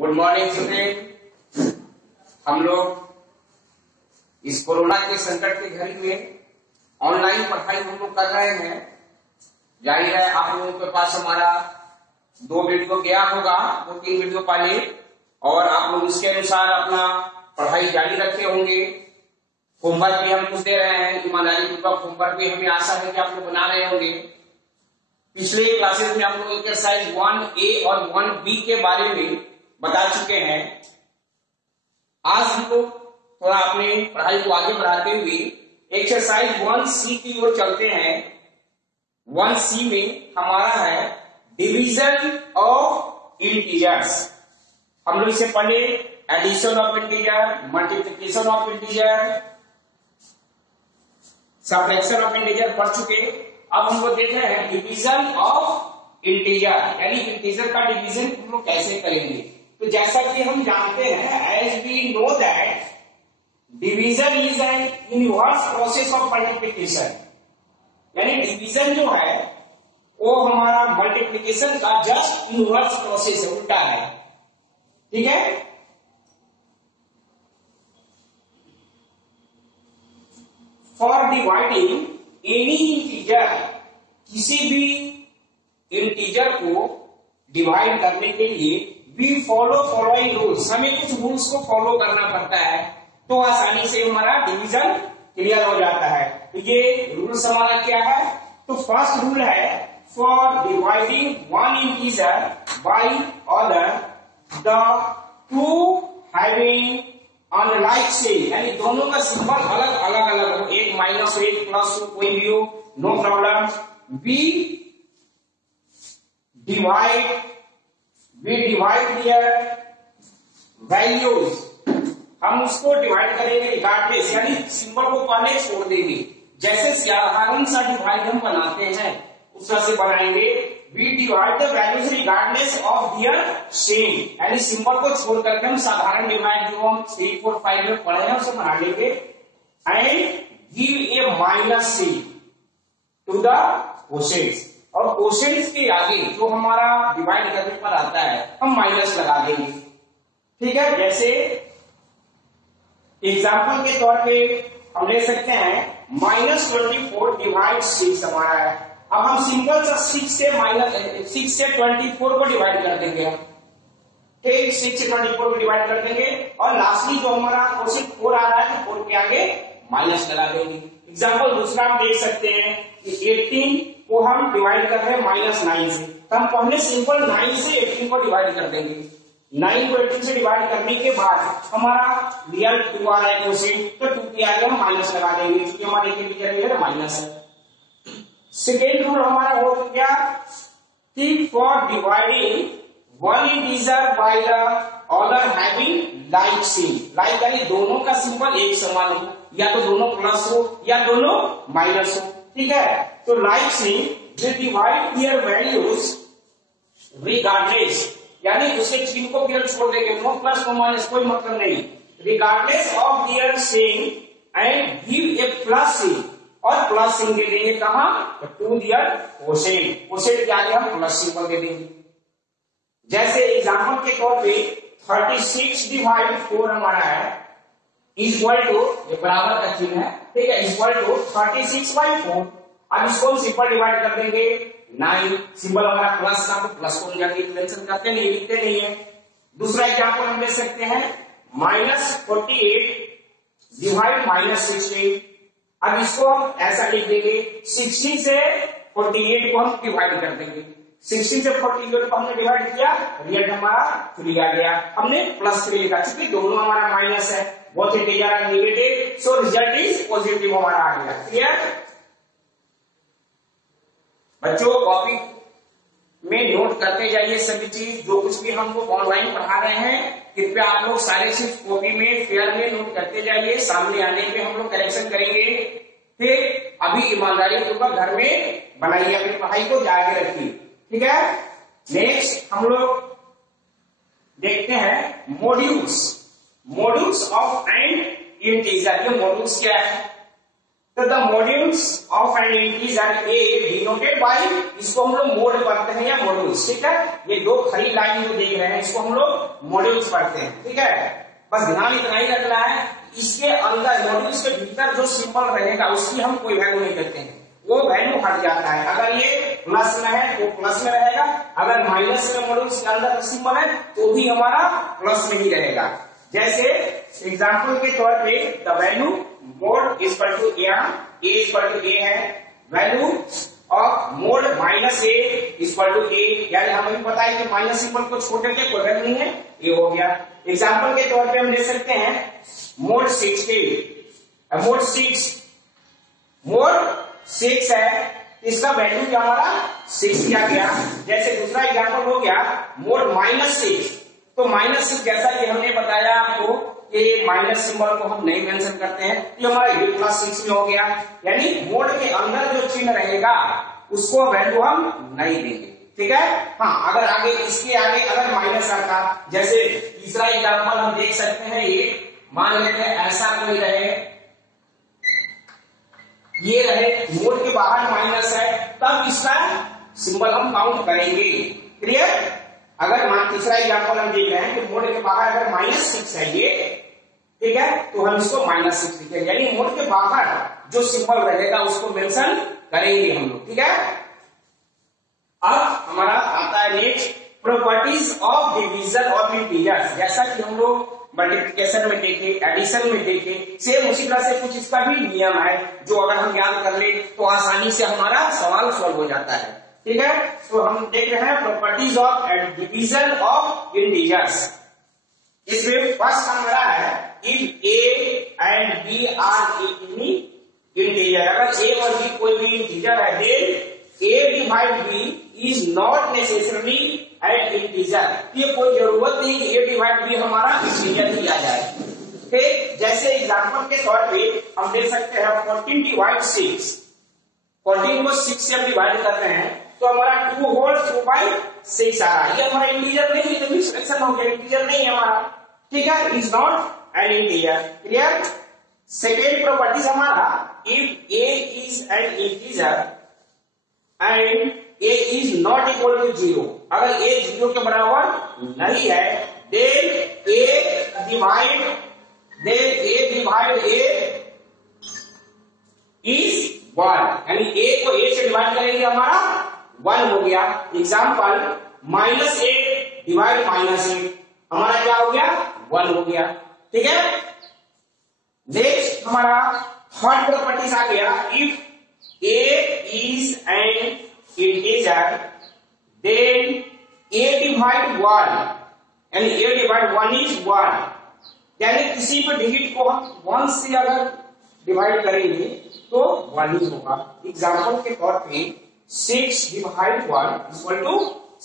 Good morning student. हम लोग इस कोरोना के संकट की घड़ी में ऑनलाइन पढ़ाई हम लोग कर रहे हैं। जाहिर है आप लोगों के पास हमारा 2 वीडियो गया होगा, 2-3 वीडियो पहले, और आप लोग इसके अनुसार अपना पढ़ाई जारी रखे होंगे। होमवर्क भी हम कुछ दे रहे हैं, ईमानदारी पूर्वक होमवर्क भी हमें आशा है कि आप लोग बना रहे होंगे। पिछले क्लासेस में हम लोग एक्सरसाइज 1A और 1B के बारे में बता चुके हैं। आज हम लोग थोड़ा अपनी पढ़ाई को आगे बढ़ाते हुए एक्सरसाइज 1C की ओर चलते हैं। 1C में हमारा है डिवीजन ऑफ इंटीजर्स। हम लोग इससे पहले addition of integer, multiplication of integer, subtraction of integer पढ़ चुके। अब हम लोग देख रहे हैं डिवीजन ऑफ इंटीजर, यानी इंटीजर का डिवीजन हम लोग कैसे करेंगे। तो जैसा कि हम जानते हैं, as we know that division is an inverse process of multiplication, यानी डिवीजन जो है वो हमारा मल्टीप्लिकेशन का जस्ट इनवर्स प्रोसेस है, उल्टा है। ठीक है। फॉर डिवाइडिंग एनी इंटीजर, किसी भी इंटीजर को डिवाइड करने के लिए वी फॉलो फॉलोइंग रूल्स, हमें कुछ रूल्स को फॉलो करना पड़ता है, तो आसानी से हमारा डिवीजन क्लियर हो जाता है। तो ये रूल्स हमारा क्या है? तो फर्स्ट रूल है for dividing one integer by other the two having unlike से, यानी दोनों का सिंबल अलग अलग हो, एक माइनस हो एक प्लस हो, कोई भी हो, no problem. We divide their values, हम उसको डिवाइड करेंगे रिगार्डलेस, यानी सिंबल को पहले छोड़ देंगे। जैसे साधारण सा डिवाइड हम बनाते हैं उस तरह से बनाएंगे। We divide the values regardless of their same, यानी सिंबल को छोड़ करके हम साधारण डिवाइड जो हम 3, 4, 5 में पढ़े हैं उसे बना लेंगे। And give A minus C to the quotients, और क्वोशेंट्स के आगे जो हमारा डिवाइड करने पर आता है हम माइनस लगा देंगे। ठीक है। जैसे एग्जाम्पल के तौर पे हम ले सकते हैं -24 डिवाइड 6 हमारा है। अब हम सिंपल सा 6 से 24 को डिवाइड कर देंगे हम। ठीक, 6 से 24 को डिवाइड कर देंगे, और लास्टली जो हमारा क्वोशिएंट 4 आ रहा है, 4 के आगे माइनस लगा देंगे। एग्जाम्पल दूसरा हम देख सकते हैं कि 18 को हम डिवाइड कर रहे हैं -9 से, तो हम पहले सिंपल 9 से 18 को डिवाइड कर देंगे। 9 को 18 से डिवाइड करने के बाद हमारा रियल 2 आ रहा है क्वोशिएंट, तो 2 के आगे हम माइनस लगा देंगे, क्योंकि हमारे इंटीजर माइनस है। सेकेंड रूल हमारा हो गया कि for dividing one integer by the other having like symbol, like यानी दोनों का सिंबल एक समान हो, या तो दोनों प्लस हो या दोनों माइनस हो। ठीक है। तो like symbol we divide their values regardless, यानी उसके चिन्ह को केवल छोड़ देंगे, नो प्लस नो माइनस कोई मतलब नहीं, regardless of their same, and give A plus symbol, और प्लस सिंबल दे देंगे कहां? टू दियर क्वोशिएंट, क्वोशिएंट के आगे हम प्लस सिंबल दे देंगे। जैसे एग्जांपल के तौर पे 36 डिवाइड 4 हमारा है इक्वल टू, ये बराबर का चिन्ह है, ठीक है, इक्वल टू 36/4। अब इसको हम सिंपल डिवाइड कर देंगे 9, सिंबल हमारा प्लस का, तो प्लस को टेंशन करते नहीं, लिखते नहीं है। दूसरा एग्जांपल हम ले सकते हैं -48 डिवाइड -16। अब इसको हम ऐसा लिख देंगे, 16 से 48 को हम डिवाइड कर देंगे। 16 से 48 को हमने डिवाइड किया, रिजल्ट हमारा 3 आ गया, हमने +3 लिखा, क्योंकि दोनों हमारा माइनस है, both integer are negative, so result is positive हमारा आ गया। क्लियर बच्चों? कॉपी में नोट करते जाइए सभी चीज, जो कुछ भी हम लोग ऑनलाइन पढ़ा रहे हैं, कृपया आप लोग सारे चीज कॉपी में फेयर में नोट करते जाइए। सामने आने पे हम लोग करेक्शन करेंगे। फिर अभी ईमानदारी पूर्वक घर में बनाइए, अपनी पढ़ाई को जारी रखिए। ठीक है। नेक्स्ट हम लोग देखते हैं मॉड्यूल्स ऑफ एन इंटीजर। ये मॉड्यूल्स क्या है? तो the modules of N integer a denoted by, इसको हम लोग मोड पढ़ते हैं या मॉड्यूल्स, ठीक है। ये दो खड़ी लाइन जो देख रहे हैं इसको हम लोग मॉड्यूल्स पढ़ते हैं, ठीक है। बस ध्यान इतना ही रखना है, इसके अंदर मॉड्यूल्स के भीतर जो सिंबल रहेगा उसकी हम कोई वैल्यू नहीं देते हैं, वो वैल्यू हट जाता है। अगर ये प्लस में है तो प्लस में रहेगा, अगर माइनस में मॉड्यूल्स के अंदर सिंबल है तो भी हमारा प्लस में ही रहेगा। जैसे एग्जांपल के तौर पे the value mod is equal to A equal to A है, value of mod minus A equal to A, यानी हमें पता है कि माइनस सिंबल को छोड़ करके कोई वैल्यू नहीं है, ये हो गया। एग्जांपल के तौर पे हम ले सकते हैं मोड 6 के, मोड 6 है, इसका वैल्यू क्या हमारा 6 किया गया। जैसे दूसरा एग्जांपल हो गया मोड -6, तो -6 जैसा कि हमने बताया आपको कि माइनस सिंबल को हम नहीं मेंशन करते हैं, ये हमारा ये +6 में हो गया, यानी मोड के अंदर जो चिन्ह रहेगा उसको वैल्यू हम नहीं देंगे, ठीक है। हाँ, अगर आगे इसके आगे अगर माइनस आता, जैसे तीसरा एग्जांपल हम देख सकते हैं, ये मान लेते हैं ऐसा कोई रहे, ये रहे, मोड के बाहर माइनस है, तब इसका सिंबल हम काउंट करेंगे, क्लियर। अगर मान तीसरा एग्जांपल हम देख रहे हैं कि मोड के बाहर अगर -6 है ये, ठीक है, तो हम इसको -6 लिखेंगे, यानी मोड के बाहर जो सिंबल रहेगा उसको मेंशन करेंगे हम लोग, ठीक है। अब हमारा आता है next properties of division of integers. जैसा कि हम लोग मल्टीप्लिकेशन में देखे, एडिशन में देखे, सेम उसी तरह से कुछ इसका भी नियम है जो अगर हम याद कर ले तो आसानी से हमारा सवाल सॉल्व हो जाता है, ठीक है। तो हम देख रहे हैं properties of division of integers. इसमें फर्स्ट हमारा है if A and B are integer, अगर ए और बी कोई भी इंटीजर है, then a divide b is not necessarily an integer, ये कोई जरूरत नहीं कि a डिवाइड b हमारा इंटीजर ही आ जाए, ठीक। जैसे एग्जांपल के तौर पे हम दे सकते हैं 14 डिवाइड 6, 14 को 6 से हम डिवाइड कर रहे हैं तो हमारा 2 होल 2/6 आ रहा है, ये हमारा इंटीजर नहीं है, तो मिक्स फ्रैक्शन हो गया, इंटीजर नहीं है हमारा, ठीक है, is not an integer, clear. Second properties हमारा if a is an integer and a is not equal to 0, अगर a 0 के बराबर नहीं है, then a divide a is 1, यानी a को a से डिवाइड करेंगे हमारा 1 हो गया। एग्जांपल -8 डिवाइड -8 हमारा क्या हो गया 1 हो गया, ठीक है। नेक्स्ट हमारा थर्ड प्रॉपर्टीज आ गया if a is an integer then a divide 1 यानी a divide 1 is 1, यानी किसी भी डिजिट को हम 1 से अगर डिवाइड करेंगे तो 1 ही होगा। एग्जांपल के तौर पे 6 डिवाइड 1 इक्वल टू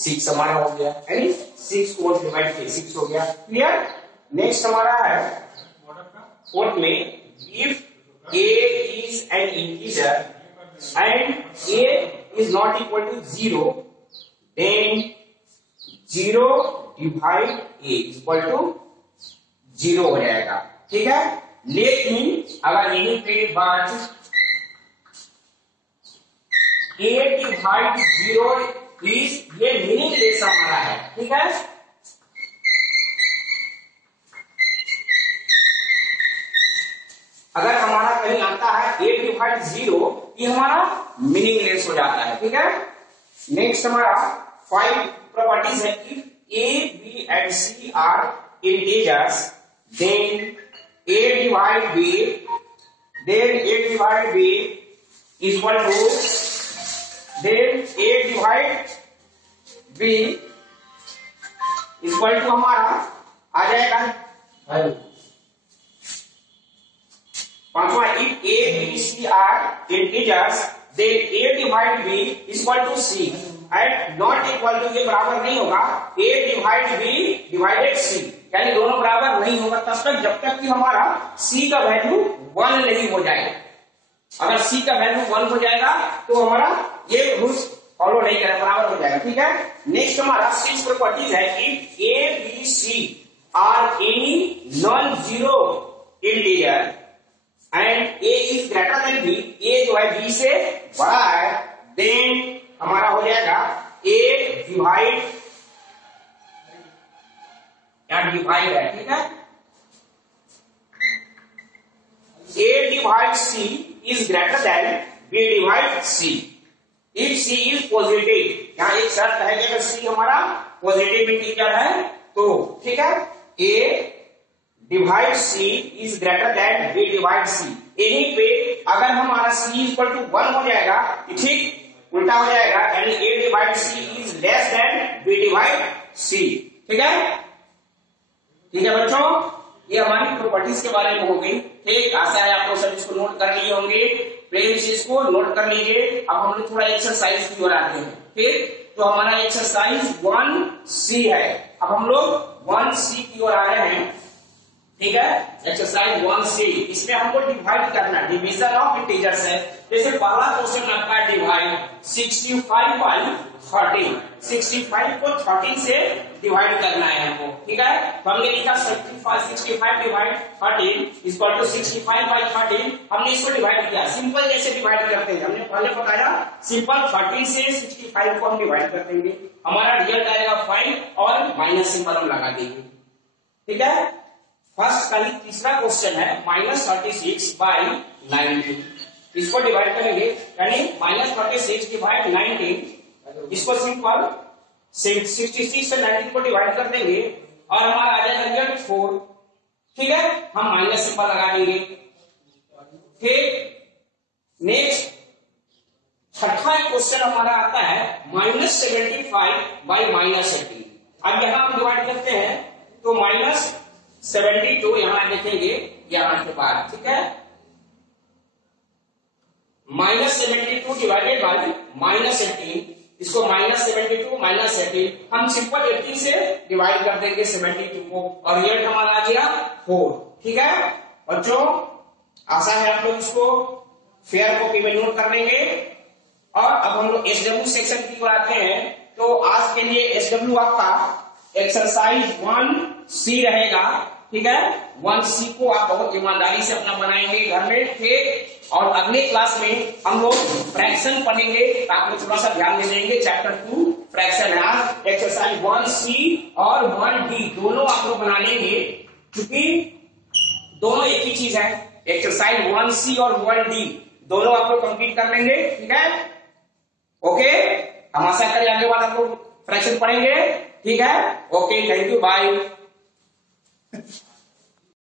6 हमारा हो गया, यानी 6 को डिवाइड किया 6 हो गया, क्लियर। नेक्स्ट हमारा है फोर्थ में if a is an integer and a is not equal to 0 then 0 divide a is equal to 0 हो जाएगा, ठीक है। लेकिन अगर यही पे बात a divide 0 is ये मीनिंगलेस हमारा है, ठीक है। अगर हमारा कहीं आता है a डिवाइड 0, ये हमारा मीनिंगलेस हो जाता है, ठीक है। नेक्स्ट हमारा 5 प्रॉपर्टीज है if a b and c are integers then a divide b is equal to then a divide b is equal to हमारा आ जाएगा पांचवा if a b c are integers then a divide b is equal to c and not equal to, ये बराबर नहीं होगा a divide b divided c, यानी दोनों बराबर नहीं होगा तब तक जब तक कि हमारा c का वैल्यू 1 नहीं हो जाए। अगर c का वैल्यू 1 हो जाएगा तो हमारा ये रूल्स फॉलो नहीं करेगा, बराबर हो जाएगा, ठीक है। नेक्स्ट हमारा 6 प्रॉपर्टीज है if a b c are any non zero integer and a is greater than b यहाँ डिवाइड है, ठीक है। A divide C is greater than B divide C if C is positive. यहाँ एक शर्त है कि अगर C हमारा पॉजिटिव इंटीजर है तो, ठीक है। A divide C is greater than B divide C। यहीं पे अगर हमारा C इक्वल टू 1 हो जाएगा, ठीक उल्टा हो जाएगा, यानी A divide C is less than B divide C, ठीक है। ठीक है बच्चों, ये हमारी प्रॉपर्टीज के बारे में हो गई, ठीक। आशा है आप लोग सब इसको नोट कर लिए होंगे, प्रेम से इसको नोट कर लीजिए। अब हम लोग थोड़ा एक्सरसाइज की ओर आते हैं, ठीक। तो हमारा एक्सरसाइज 1C है। अब हम लोग 1C की ओर आ रहे हैं, ठीक है। एक्सरसाइज 1C, इसमें हमको डिवाइड करना, डिवीजन ऑफ इंटीजर्स है। जैसे पहला क्वेश्चन आपका डिवाइड 65 बाई 13, 65 को 13 से डिवाइड करना है हमको, ठीक है। तो हमने लिखा 65 डिवाइड 13 इक्वल टू 65 बाई 13। हमने इसको डिवाइड किया, सिंपल जैसे डिवाइड करते हैं, हमने पहले बताया सिंपल 13 से 65 को हम डिवाइड कर देंगे, हमारा रिजल्ट आएगा 5 और माइनस सिंपल हम लगा देंगे, ठीक है। फर्स्ट का ही तीसरा क्वेश्चन है -36 बाई 19, इसको डिवाइड करेंगे, यानी -36 डिवाइड 19, इसको सिंपल 66 से 19 को डिवाइड कर देंगे और हमारा आ जाएगा रिजल्ट 4, ठीक है। हम माइनस सिंपल लगा देंगे, ठीक। नेक्स्ट छठा क्वेश्चन हमारा आता है -75 बाई -18। अब यहां हम डिवाइड करते हैं तो -72 यहां देखेंगे यहां के बाद, ठीक है। -72 डिवाइडेड बाई -18, इसको -72 -18 हम सिंपल 18 से डिवाइड कर देंगे 72 को और रिजल्ट हमारा आ गया 4, ठीक है बच्चों। आशा है आप लोग इसको फेयर कॉपी में नोट कर लेंगे। और अब हम लोग SW सेक्शन की ओर आते हैं। तो आज के लिए SW आपका एक्सरसाइज 1C रहेगा, ठीक है। 1C को आप बहुत ईमानदारी से अपना बनाएंगे घर में, ठीक। और अगले क्लास में हम लोग फ्रैक्शन पढ़ेंगे, आप लोग थोड़ा सा ध्यान दे देंगे। चैप्टर 2 फ्रैक्शन है, एक्सरसाइज 1C और 1D दोनों आप लोग बना लेंगे, क्योंकि दोनों एक ही चीज है। एक्सरसाइज 1C और 1D दोनों आप लोग कंप्लीट कर लेंगे, ठीक है। ओके, हम आशा करें आगे वाला आप लोग फ्रैक्शन पढ़ेंगे, ठीक है। Okay, thank you, bye.